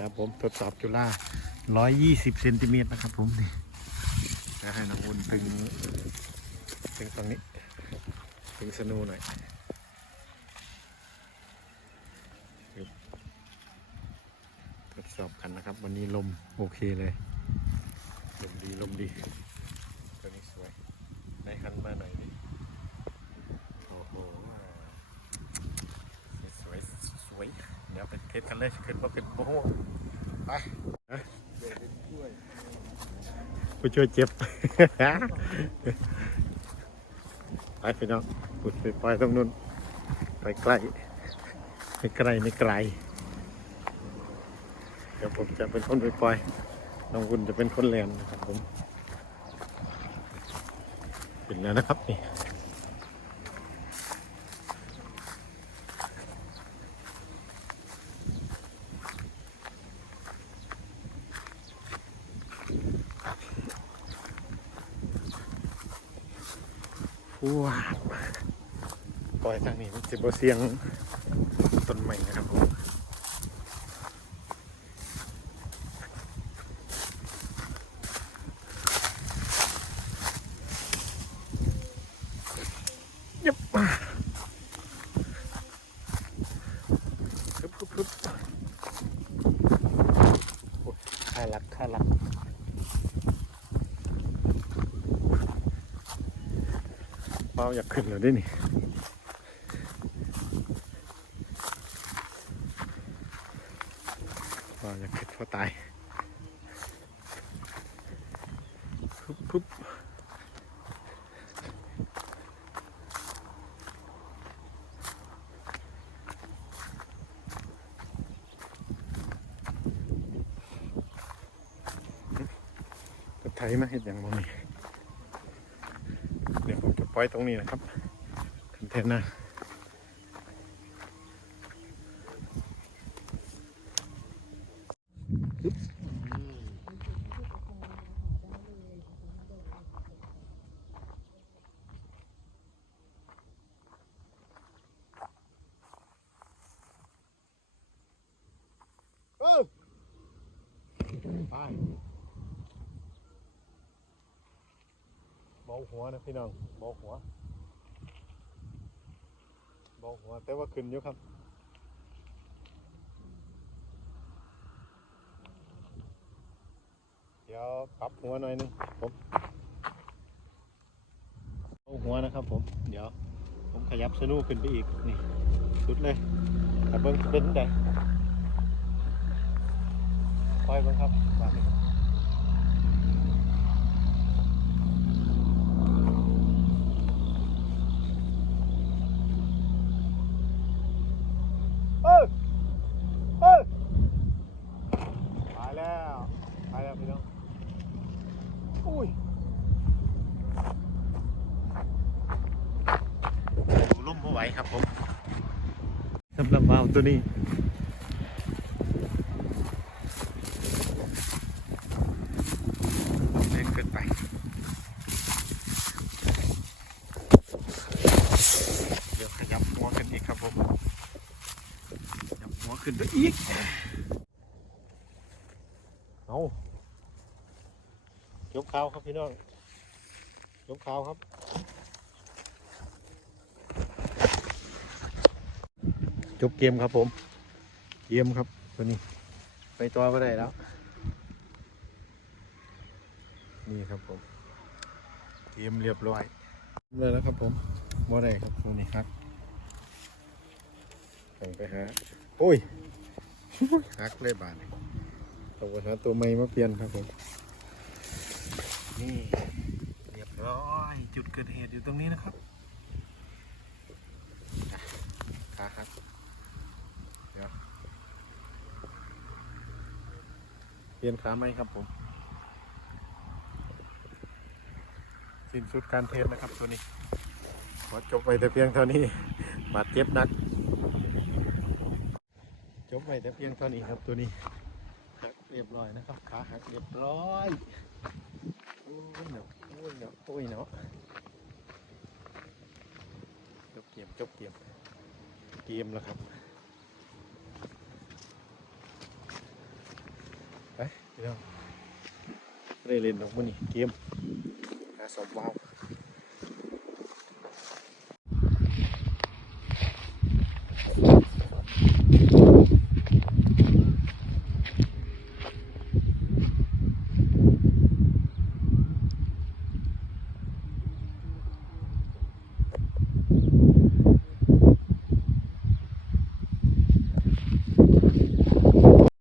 ครับผมทดสอบจุฬา120เซนติเมตรนะครับผมนี่จะให้น้ำวนถึงถึงตรงนี้ถึงสนูหน่อยทดสอบกันนะครับ วันนี้ลมโอเคเลย ลมดีลมดี ตัวนี้สวยไหนหันมาหน่อยดิโอ้โห สวยสวยเดี๋ยวไป เทสกันเลยขึ้นมาเป็นโอ้โหไปผู้ช่วยเจ็บ ไปพี่น้องปุดไปปล่อยตรงนู้นไปใกล้ไม่ไกลไม่ไกลเดี๋ยวผมจะเป็นคนไปปล่อยน้องวุนจะเป็นคนแลนนะครับผมเป็นแล้วนะครับนี่ ว้าวปล่อยทางนี้มันจะบ่เสียงต้นไม้นะครับผมยับมาฮึบฮึบฮึบโอ้ยค่ารักค่ารัก เป้าอยากขึ้นแล้วด้วยนี่ป้าอยากขึ้นเพราะตายปุ๊บปุ๊บรถไถมาเห็นอย่างบ่มี วผมจะปล่อยตรงนี้นะครับคอนเทนเนอร์ปึ๊บเออไป บาหัวนะพี่น้องเบาหัวเบาหัว แต่ว่าขึ้นอยู่ครับเดี๋ยวปรับหัวหน่อยนึงผมเบาหัวนะครับผม เดี๋ยว ผมขยับสนูขึ้นไปอีก นี่ สุดเลยแต่เบิ้งเป็นไดคอยเบิ้งครับวางนี่ครับ เออเออไป แล้วไปแล้วพี่น้องอุ้ยดูล่มพอไหวครับผมสำหรับวาวตัวนี้เล่นเกินไปเดี๋ยวขยับหัวกันอีกครับผมจับหัวขึ้นไปอีก เอายกขาวครับพี่น้องยกขาวครับจบเกมครับผม เกมครับตัวนี้ ไปตัวก็ได้แล้ว นี่ครับผม เกมเรียบร้อยเลยแล้วครับผมบ่ได้ครับตัวนี้ครับส่งไปหาโอ้ยฮักเลยบาท เอาไปหาตัวใหม่มาเปลี่ยนครับผม นี่เรียบร้อยจุดเกิดเหตุอยู่ตรงนี้นะครับอะขาหักเดี๋ยวเปลี่ยนขาไหมครับผม สิ้นสุดการเทสนะครับตัวนี้ขอจบไปแต่เพียงเท่านี้บาดเจ็บหนัก จบไปแต่เพียงเท่านี้ครับตัวนี้หัก เรียบร้อยนะครับ ขาหักเรียบร้อยโอ้ยเนาะโอ้ยเนาะโอ้ยเนาะจบเกมจบเกมเกมแล้วครับพี่น้องได้เล่นดอกมันนี่เกมหาสอบวาว